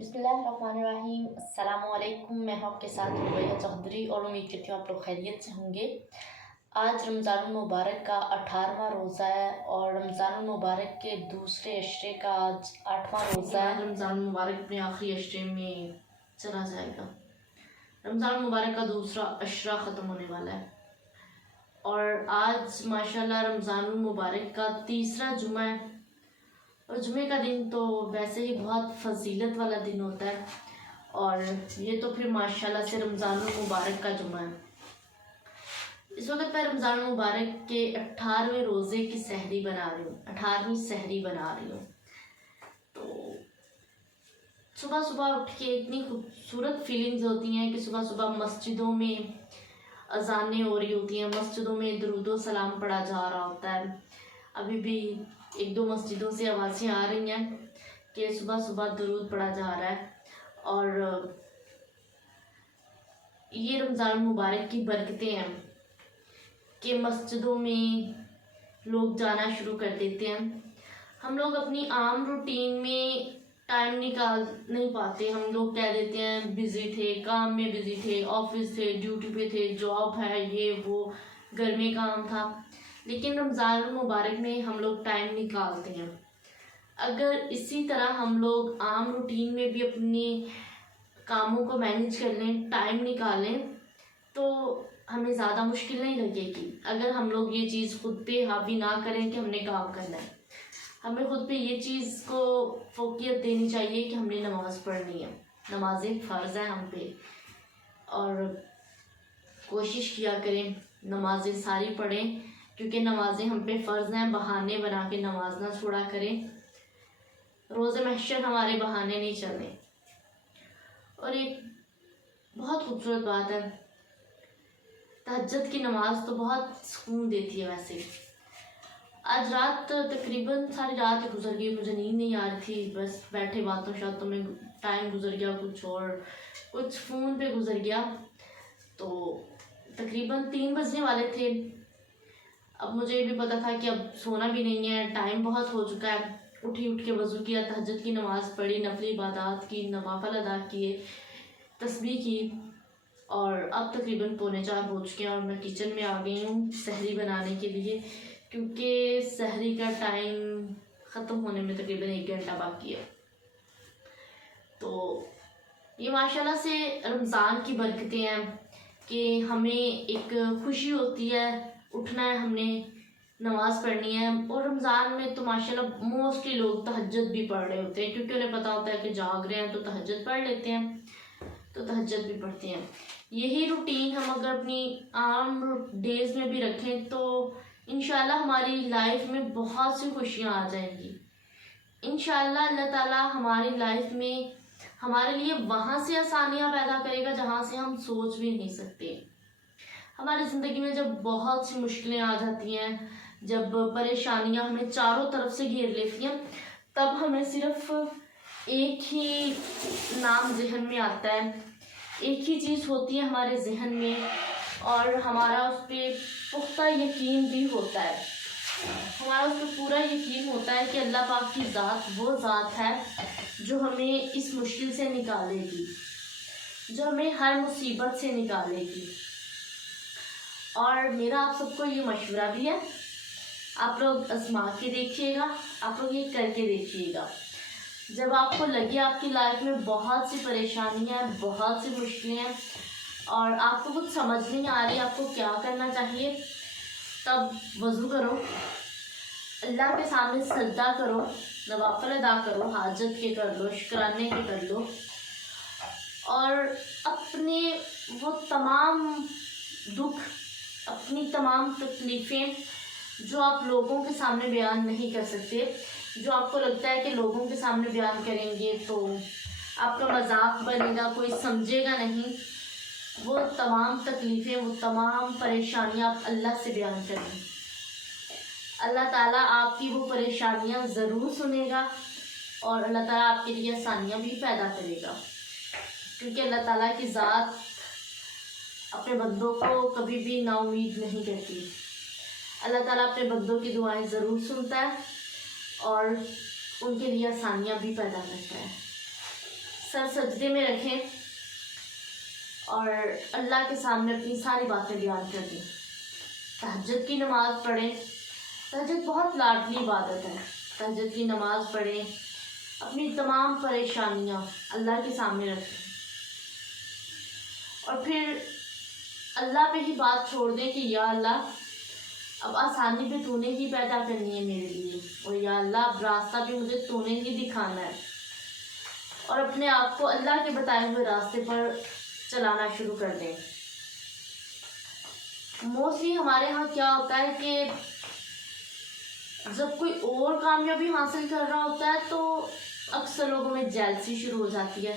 बिस्मिल्लाहिर्रहमानिर्रहीम। अस्सलामुअलैकुम। मैं हूं आपके साथ रुबैया चौधरी और उम्मीद करती हूँ आप लोग खैरियत से होंगे। आज रमज़ानुल मुबारक का 18वां रोज़ा है और रमज़ानुल मुबारक के दूसरे अशरे का आज 8वां रोज़ा है। रमज़ानुल मुबारक अपने आखिरी अशरे में चला जाएगा। रमज़ानुल मुबारक का दूसरा अशरा ख़त्म होने वाला है और आज माशाल्लाह रमज़ानुल मुबारक का तीसरा जुमा है। और जुमे का दिन तो वैसे ही बहुत फजीलत वाला दिन होता है और ये तो फिर माशाल्लाह से रमज़ानुल मुबारक का जुमा है। इस वक्त मैं रमज़ानुल मुबारक के 18वें रोज़े की सहरी बना रही हूँ, 18वीं सहरी बना रही हूँ। तो सुबह सुबह उठ के इतनी खूबसूरत फीलिंग्स होती हैं कि सुबह सुबह मस्जिदों में अजानें हो रही होती हैं, मस्जिदों में दुरूदो सलाम पढ़ा जा रहा होता है। अभी भी एक दो मस्जिदों से आवाज़ें आ रही हैं कि सुबह सुबह दुरूद पढ़ा जा रहा है और ये रमज़ान मुबारक की बरकतें हैं कि मस्जिदों में लोग जाना शुरू कर देते हैं। हम लोग अपनी आम रूटीन में टाइम निकाल नहीं पाते। हम लोग कह देते हैं बिज़ी थे, काम में बिज़ी थे, ऑफिस थे, ड्यूटी पे थे, जॉब है, ये वो, घर में काम था। लेकिन रमज़ान मुबारक में हम लोग टाइम निकालते हैं। अगर इसी तरह हम लोग आम रूटीन में भी अपने कामों को मैनेज कर लें, टाइम निकालें, तो हमें ज़्यादा मुश्किल नहीं लगेगी। अगर हम लोग ये चीज़ खुद पे हावी ना करें कि हमने काम करना है, हमें खुद पे ये चीज़ को फोकियत देनी चाहिए कि हमने नमाज़ पढ़नी है, नमाज़ें फ़र्ज़ हैं हम पे और कोशिश किया करें नमाज़ें सारी पढ़ें, क्योंकि नमाज़ें हम पे फ़र्ज़ हैं। बहाने बना के नमाज ना छोड़ा करें। रोज़े महशर हमारे बहाने नहीं चलने। और एक बहुत खूबसूरत बात है, तहज्जुद की नमाज तो बहुत सुकून देती है। वैसे आज रात तकरीबन सारी रात ही गुजर गई, मुझे नींद नहीं आ रही थी, बस बैठे बातों शातों में टाइम गुजर गया, कुछ फ़ोन पे गुजर गया। तो तकरीबन 3 बजने वाले थे। अब मुझे ये भी पता था कि अब सोना भी नहीं है, टाइम बहुत हो चुका है। उठ के वज़ू किया, तहज्जुद की नमाज़ पढ़ी, नफली इबादत की, नवाफिल अदा किए, तस्बीह की और अब तकरीबन 3:45 हो चुके हैं और मैं किचन में आ गई हूँ सहरी बनाने के लिए, क्योंकि सहरी का टाइम ख़त्म होने में तकरीबन 1 घंटा बाकी है। तो ये माशाल्लाह से रमज़ान की बरकतें हैं कि हमें एक खुशी होती है, उठना है, हमने नमाज़ पढ़नी है। और रमज़ान में तो माशाल्लाह मोस्टली लोग तहज्जुद भी पढ़ रहे होते हैं, क्योंकि उन्हें पता होता है कि जाग रहे हैं तो तहज्जुद पढ़ लेते हैं, तो तहज्जुद भी पढ़ते हैं। यही रूटीन हम अगर अपनी आम डेज़ में भी रखें तो इंशाल्लाह हमारी लाइफ में बहुत सी खुशियाँ आ जाएंगी। इंशाल्लाह अल्लाह ताला हमारी लाइफ में हमारे लिए वहाँ से आसानियाँ पैदा करेगा जहाँ से हम सोच भी नहीं सकते। हमारी ज़िंदगी में जब बहुत सी मुश्किलें आ जाती हैं, जब परेशानियाँ हमें चारों तरफ से घेर लेती हैं, तब हमें सिर्फ एक ही नाम जहन में आता है, एक ही चीज़ होती है हमारे जहन में और हमारा उस पर पुख्ता यकीन भी होता है। हमारा उस पर पूरा यकीन होता है कि अल्लाह पाक की ज़ात वो ज़ात है जो हमें इस मुश्किल से निकालेगी, जो हमें हर मुसीबत से निकालेगी। और मेरा आप सबको ये मशवरा भी है, आप लोग आजमा के देखिएगा, आप लोग ये करके देखिएगा। जब आपको लगे आपकी लाइफ में बहुत सी परेशानियाँ हैं, बहुत सी मुश्किलें हैं और आपको कुछ समझ नहीं आ रही आपको क्या करना चाहिए, तब वज़ू करो, अल्लाह के सामने सजदा करो, नवाफिल अदा करो, हाजत के कर लो, शुक्राने के कर लो और अपने वो तमाम दुख, अपनी तमाम तकलीफ़ें जो आप लोगों के सामने बयान नहीं कर सकते, जो आपको लगता है कि लोगों के सामने बयान करेंगे तो आपका मजाक बनेगा, कोई समझेगा नहीं, वो तमाम तकलीफ़ें, वो तमाम परेशानियाँ आप अल्लाह से बयान करें। अल्लाह ताला आपकी वो परेशानियाँ ज़रूर सुनेगा और अल्लाह ताला आपके लिए आसानियाँ भी पैदा करेगा, क्योंकि अल्लाह ताला की ज़ात अपने बंदों को कभी भी नाउमीद नहीं करती। अल्लाह ताला अपने बंदों की दुआएं ज़रूर सुनता है और उनके लिए आसानियाँ भी पैदा करता है। सर सजदे में रखें और अल्लाह के सामने अपनी सारी बातें बयान कर दें। तहज्जुद की नमाज़ पढ़ें। तहज्जुद बहुत लाडली इबादत है। तहज्जुद की नमाज़ पढ़ें, अपनी तमाम परेशानियाँ अल्लाह के सामने रखें और फिर अल्लाह पे ही बात छोड़ दें कि या अल्लाह, अब आसानी भी तूने ही पैदा करनी है मेरे लिए, और या अल्लाह अब रास्ता भी मुझे तूने ही दिखाना है। और अपने आप को अल्लाह के बताए हुए रास्ते पर चलाना शुरू कर दें। मोस्टली हमारे यहाँ क्या होता है कि जब कोई और कामयाबी हासिल कर रहा होता है तो अक्सर लोगों में जेलसी शुरू हो जाती है।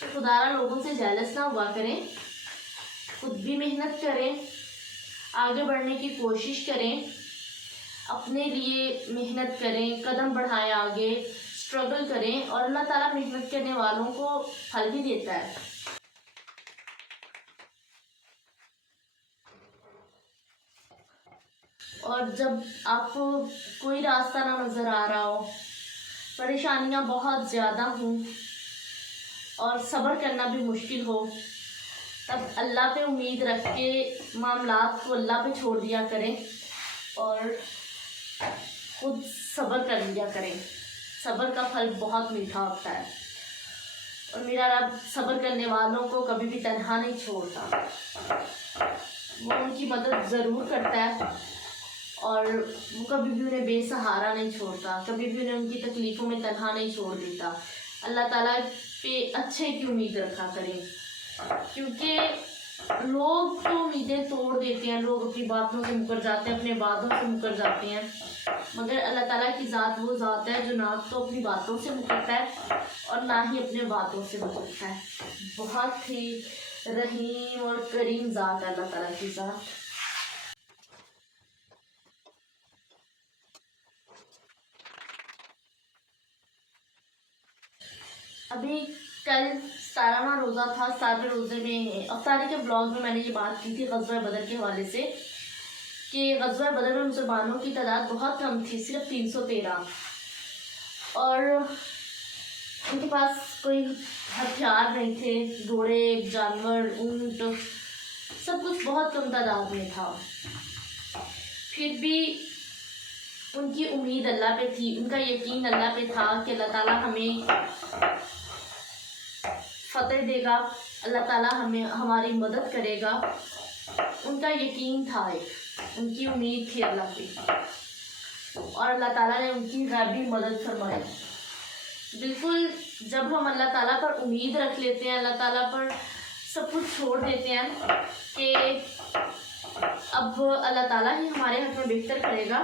तो खुदारा लोगों से जेलस ना हुआ करें, खुद भी मेहनत करें, आगे बढ़ने की कोशिश करें, अपने लिए मेहनत करें, कदम बढ़ाएं आगे, स्ट्रगल करें और अल्लाह ताला मेहनत करने वालों को फल भी देता है। और जब आपको कोई रास्ता ना नज़र आ रहा हो, परेशानियां बहुत ज़्यादा हों और सब्र करना भी मुश्किल हो, तब अल्लाह पे उम्मीद रख के मामलात को अल्लाह पे छोड़ दिया करें और खुद सब्र कर लिया करें। सब्र का फल बहुत मीठा होता है और मेरा रब सब्र करने वालों को कभी भी तन्हा नहीं छोड़ता। वो उनकी मदद ज़रूर करता है और वो कभी भी उन्हें बेसहारा नहीं छोड़ता, कभी भी उन्हें उनकी तकलीफ़ों में तन्हा नहीं छोड़ देता। अल्लाह ताला पे अच्छे की उम्मीद रखा करें, क्योंकि लोग तो उम्मीदें तोड़ देते हैं, लोग अपनी बातों से मुकर जाते हैं, अपने वादों से मुकर जाते हैं, मगर अल्लाह ताला की ज़ात वो ज़ात है जो ना तो अपनी बातों से मुकरता है और ना ही अपने वादों से मुकरता है। बहुत ही रहीम और करीम ज़ात है अल्लाह ताला की ज़ात। अभी कल 17वां रोज़ा था। 17वें रोज़े में अफ्तारी के ब्लॉग में मैंने ये बात की थी ग़ज़वा बदर के हवाले से कि ग़ज़वा बदर में मुसलमानों की तादाद बहुत कम थी, सिर्फ 313, और उनके पास कोई हथियार नहीं थे, घोड़े, जानवर, ऊँट, सब कुछ बहुत कम तादाद में था। फिर भी उनकी उम्मीद अल्लाह पे थी, उनका यकीन अल्लाह पे था कि अल्लाह ताला हमें फतेह देगा, अल्लाह ताला हमें हमारी मदद करेगा। उनका यकीन था, उनकी उम्मीद थी अल्लाह पे और अल्लाह ताला ने उनकी गैबी मदद फरमाई। बिल्कुल जब हम अल्लाह ताला पर उम्मीद रख लेते हैं, अल्लाह ताला पर सब कुछ छोड़ देते हैं कि अब अल्लाह ताला ही हमारे हक़ में बेहतर करेगा,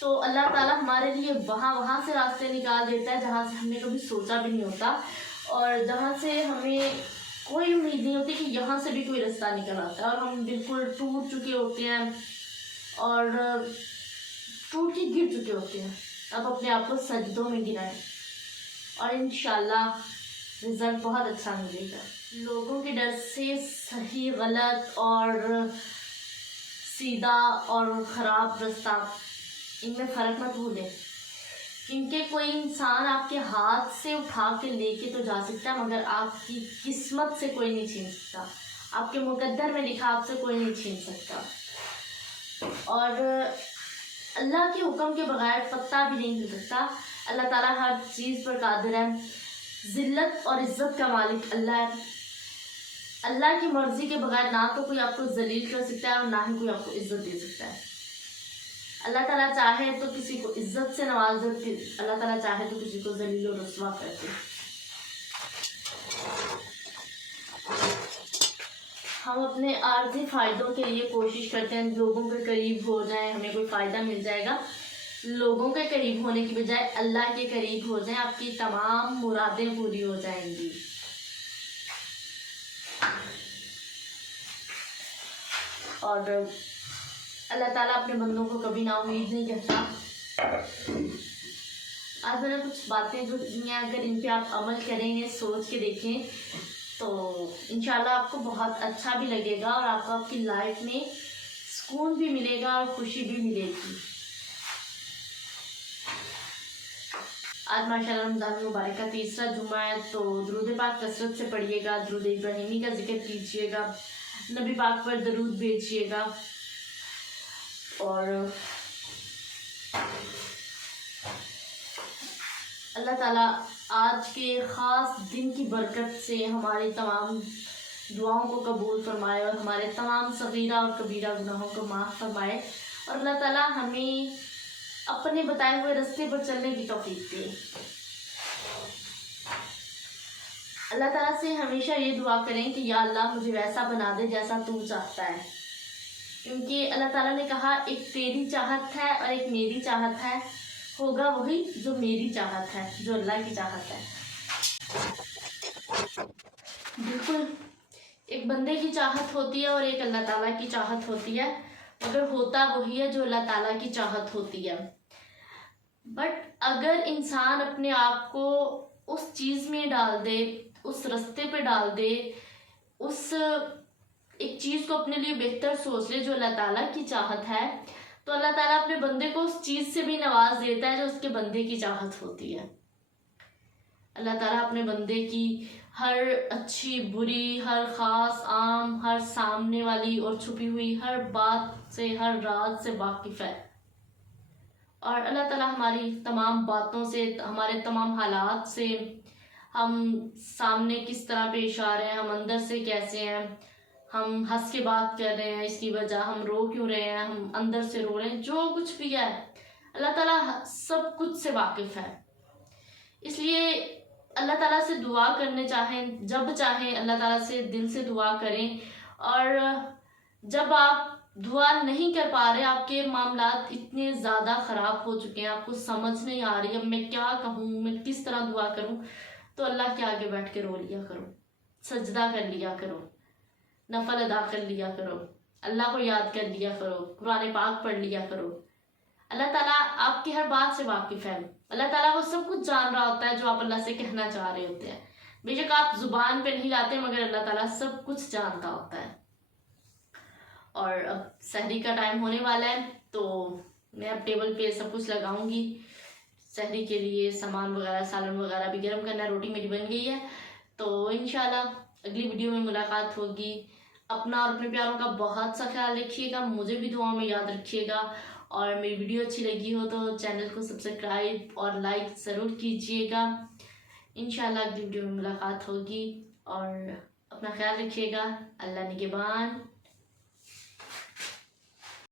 तो अल्लाह ताला हमारे लिए वहाँ से रास्ते निकाल देता है जहाँ से हमने कभी सोचा भी नहीं होता और जहाँ से हमें कोई उम्मीद नहीं होती कि यहाँ से भी कोई रास्ता निकल आता है और हम बिल्कुल टूट चुके होते हैं और टूट के गिर चुके होते हैं। अब अपने आप को सजदों में गिराएं और इंशाल्लाह रिज़ल्ट बहुत अच्छा मिलेगा। लोगों के डर से सही गलत और सीधा और ख़राब रास्ता, इनमें फ़र्क मत भूलें, क्योंकि कोई इंसान आपके हाथ से उठा के लेके तो जा सकता है मगर आपकी किस्मत से कोई नहीं छीन सकता, आपके मुकद्दर में लिखा आपसे कोई नहीं छीन सकता और अल्लाह के हुक्म के बगैर पत्ता भी नहीं हिल सकता। अल्लाह ताला हर चीज़ पर कादिर है, ज़िल्लत और इज़्ज़त का मालिक अल्लाह है। अल्लाह की मर्ज़ी के बगैर ना तो कोई आपको जलील कर सकता है और ना ही कोई आपको इज़्ज़त दे सकता है। अल्लाह ताला चाहे तो किसी को इज़्ज़त से नवाज दे, अल्लाह ताला चाहे तो किसी को जलील और रुस्वा कर दे। हम अपने आर्थिक फ़ायदों के लिए कोशिश करते हैं लोगों के करीब हो जाएं, हमें कोई फ़ायदा मिल जाएगा। लोगों के करीब होने की बजाय अल्लाह के करीब हो जाएं, आपकी तमाम मुरादें पूरी हो जाएंगी। और अल्लाह ताला अपने बंदों को कभी ना उम्मीद नहीं करता। आज मैंने कुछ बातें जो दी हैं, अगर इन पे आप अमल करेंगे, सोच के देखें, तो इंशाल्लाह आपको बहुत अच्छा भी लगेगा और आपको आपकी लाइफ में सुकून भी मिलेगा और खुशी भी मिलेगी। आज माशाल्लाह रमज़ान मुबारक का तीसरा जुमा है, तो दुरूद पाक कसरत से पढ़िएगा, दुरूद इब्राहिमी का जिक्र कीजिएगा, नबी पाक पर दरूद भेजिएगा। और अल्लाह ताला आज के ख़ास दिन की बरकत से हमारी तमाम दुआओं को कबूल फरमाए और हमारे तमाम सगीरा और कबीरा गुनाहों को माफ़ फरमाए, और अल्लाह ताला हमें अपने बताए हुए रास्ते पर चलने की तौफीक दे। अल्लाह ताला से हमेशा ये दुआ करें कि या अल्लाह मुझे वैसा बना दे जैसा तू चाहता है, क्योंकि अल्लाह ताला ने कहा एक तेरी चाहत है और एक मेरी चाहत है, होगा वही जो मेरी चाहत है, जो अल्लाह की चाहत है। बिल्कुल, एक बंदे की चाहत होती है और एक अल्लाह ताला की चाहत होती है, मगर होता वही है जो अल्लाह ताला की चाहत होती है। बट अगर इंसान अपने आप को उस चीज़ में डाल दे, उस रास्ते पे डाल दे, उस एक चीज़ को अपने लिए बेहतर सोच ले जो अल्लाह ताला की चाहत है, तो अल्लाह ताला अपने बंदे को उस चीज़ से भी नवाज देता है जो उसके बंदे की चाहत होती है। अल्लाह ताला अपने बंदे की हर अच्छी बुरी, हर ख़ास आम, हर सामने वाली और छुपी हुई हर बात से, हर राज से वाकिफ़ है। और अल्लाह ताला हमारी तमाम बातों से, हमारे तमाम हालात से, हम सामने किस तरह पेश आ रहे हैं, हम अंदर से कैसे हैं, हम हंस के बात कर रहे हैं इसकी वजह, हम रो क्यों रहे हैं, हम अंदर से रो रहे हैं, जो कुछ भी है अल्लाह ताला सब कुछ से वाकिफ़ है। इसलिए अल्लाह ताला से दुआ करने चाहें, जब चाहें अल्लाह ताला से दिल से दुआ करें। और जब आप दुआ नहीं कर पा रहे, आपके मामलात इतने ज़्यादा ख़राब हो चुके हैं, आपको समझ नहीं आ रही अब मैं क्या कहूँ, मैं किस तरह दुआ करूँ, तो अल्लाह के आगे बैठ के रो लिया करो, सजदा कर लिया करो, नफल अदा कर लिया करो, अल्लाह को याद कर लिया करो, कुरान पाक पढ़ लिया करो। अल्लाह ताला आपकी हर बात से वाकिफ़ है। अल्लाह ताला वो सब कुछ जान रहा होता है जो आप अल्लाह से कहना चाह रहे होते हैं। बेशक आप जुबान पे नहीं लाते, मगर अल्लाह ताला सब कुछ जानता होता है। और अब सहरी का टाइम होने वाला है, तो मैं अब टेबल पे सब कुछ लगाऊंगी। सहरी के लिए सामान वगैरह, सालन वगैरह भी गर्म करना है, रोटी मेरी बन गई है। तो इंशाल्लाह अगली वीडियो में मुलाकात होगी। अपना और अपने प्यारों का बहुत सा ख्याल रखिएगा, मुझे भी दुआओं में याद रखिएगा। और मेरी वीडियो अच्छी लगी हो तो चैनल को सब्सक्राइब और लाइक ज़रूर कीजिएगा। इंशाल्लाह अगली वीडियो में मुलाकात होगी, और अपना ख्याल रखिएगा। अल्लाह निगहबान।